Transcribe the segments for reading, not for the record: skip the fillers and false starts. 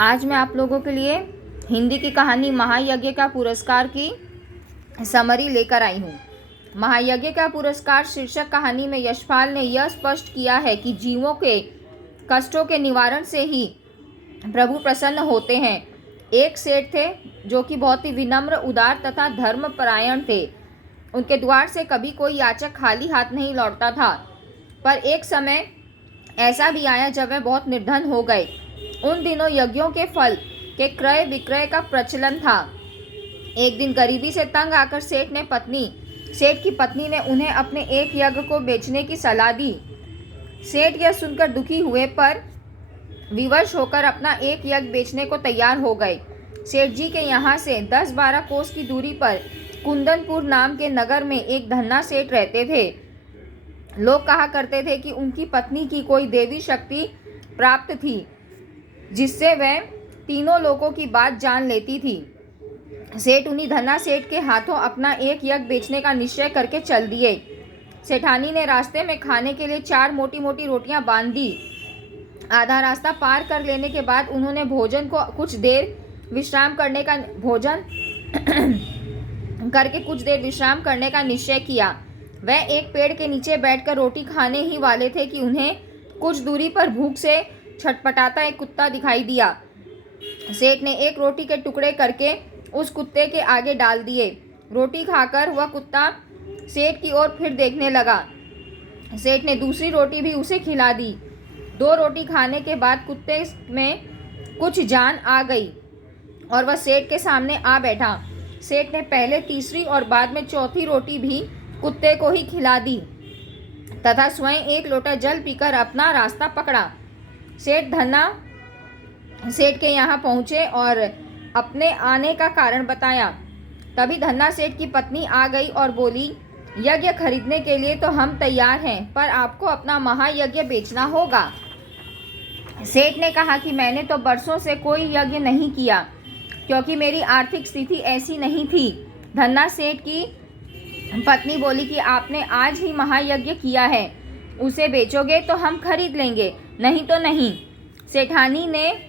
आज मैं आप लोगों के लिए हिंदी की कहानी महायज्ञ का पुरस्कार की समरी लेकर आई हूँ। महायज्ञ का पुरस्कार शीर्षक कहानी में यशपाल ने यह स्पष्ट किया है कि जीवों के कष्टों के निवारण से ही प्रभु प्रसन्न होते हैं। एक सेठ थे जो कि बहुत ही विनम्र, उदार तथा धर्मपरायण थे। उनके द्वार से कभी कोई याचक खाली हाथ नहीं लौटता था। पर एक समय ऐसा भी आया जब वह बहुत निर्धन हो गए। उन दिनों यज्ञों के फल के क्रय विक्रय का प्रचलन था। एक दिन गरीबी से तंग आकर सेठ की पत्नी ने उन्हें अपने एक यज्ञ को बेचने की सलाह दी। सेठ यह सुनकर दुखी हुए, पर विवश होकर अपना एक यज्ञ बेचने को तैयार हो गए। सेठ जी के यहाँ से 10-12 कोस की दूरी पर कुंदनपुर नाम के नगर में एक धन्ना सेठ रहते थे। लोग कहा करते थे कि उनकी पत्नी की कोई देवी शक्ति प्राप्त थी, जिससे वह तीनों लोगों की बात जान लेती थी। सेठ उन्हीं धन्ना सेठ के हाथों अपना एक यज्ञ बेचने का निश्चय करके चल दिए। सेठानी ने रास्ते में खाने के लिए 4 मोटी मोटी रोटियां बांध दी। आधा रास्ता पार कर लेने के बाद उन्होंने कुछ देर विश्राम करने का निश्चय किया। वह एक पेड़ के नीचे बैठकर रोटी खाने ही वाले थे कि उन्हें कुछ दूरी पर भूख से छटपटाता एक कुत्ता दिखाई दिया। सेठ ने एक रोटी के टुकड़े करके उस कुत्ते के आगे डाल दिए। रोटी खाकर वह कुत्ता सेठ की ओर फिर देखने लगा। सेठ ने दूसरी रोटी भी उसे खिला दी। 2 रोटी खाने के बाद कुत्ते में कुछ जान आ गई और वह सेठ के सामने आ बैठा। सेठ ने पहले तीसरी और बाद में चौथी रोटी भी कुत्ते को ही खिला दी तथा स्वयं एक लोटा जल पीकर अपना रास्ता पकड़ा। सेठ के यहाँ पहुँचे और अपने आने का कारण बताया। तभी धन्ना सेठ की पत्नी आ गई और बोली, यज्ञ खरीदने के लिए तो हम तैयार हैं, पर आपको अपना महायज्ञ बेचना होगा। सेठ ने कहा कि मैंने तो बरसों से कोई यज्ञ नहीं किया, क्योंकि मेरी आर्थिक स्थिति ऐसी नहीं थी। धन्ना सेठ की पत्नी बोली कि आपने आज ही महायज्ञ किया है, उसे बेचोगे तो हम खरीद लेंगे, नहीं तो नहीं। सेठानी ने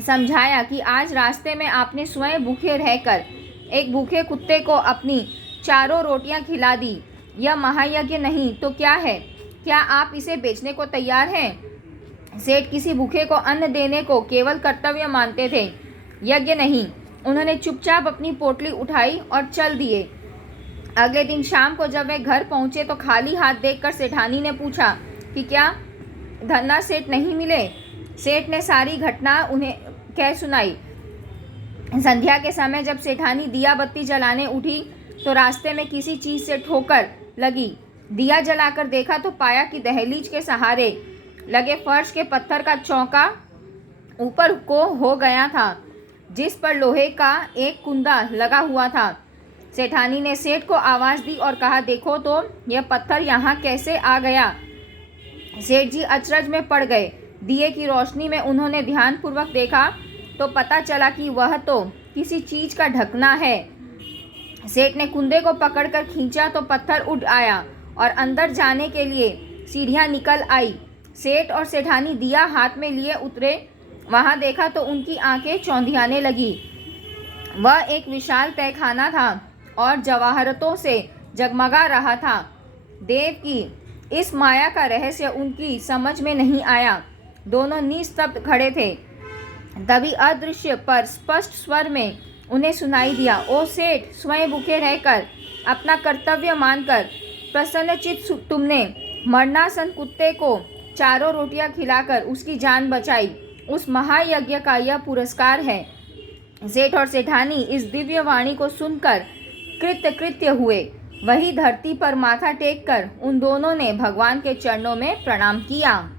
समझाया कि आज रास्ते में आपने स्वयं भूखे रहकर एक भूखे कुत्ते को अपनी 4 रोटियां खिला दी। यह महायज्ञ नहीं तो क्या है? क्या आप इसे बेचने को तैयार हैं? सेठ किसी भूखे को अन्न देने को केवल कर्तव्य मानते थे, यज्ञ नहीं। उन्होंने चुपचाप अपनी पोटली उठाई और चल दिए। अगले दिन शाम को जब वे घर पहुंचे तो खाली हाथ देखकर सेठानी ने पूछा कि क्या धन्ना सेठ नहीं मिले? सेठ ने सारी घटना उन्हें कह सुनाई। संध्या के समय जब सेठानी दिया बत्ती जलाने उठी तो रास्ते में किसी चीज़ से ठोकर लगी। दिया जलाकर देखा तो पाया कि दहलीज के सहारे लगे फर्श के पत्थर का चौका ऊपर को हो गया था, जिस पर लोहे का एक कुंदा लगा हुआ था। सेठानी ने सेठ को आवाज़ दी और कहा, देखो तो यह पत्थर यहाँ कैसे आ गया? सेठ जी अचरज में पड़ गए। दिए की रोशनी में उन्होंने ध्यानपूर्वक देखा तो पता चला कि वह तो किसी चीज़ का ढकना है। सेठ ने कुंदे को पकड़कर खींचा तो पत्थर उड़ आया और अंदर जाने के लिए सीढ़ियाँ निकल आई। सेठ और सेठानी दिया हाथ में लिए उतरे। वहाँ देखा तो उनकी आंखें चौंधियाने लगी। वह एक विशाल तहखाना था और जवाहरतों से जगमगा रहा था। देव की इस माया का रहस्य उनकी समझ में नहीं आया। दोनों निस्तब्ध खड़े थे। तभी अदृश्य पर स्पष्ट स्वर में उन्हें सुनाई दिया, ओ सेठ, स्वयं भूखे रहकर अपना कर्तव्य मानकर प्रसन्नचित्त तुमने मरणासन कुत्ते को 4 रोटियां खिलाकर उसकी जान बचाई। उस महायज्ञ का यह पुरस्कार है। सेठ और सेठानी इस दिव्य वाणी को सुनकर कृतकृत्य हुए। वही धरती पर माथा टेक कर उन दोनों ने भगवान के चरणों में प्रणाम किया।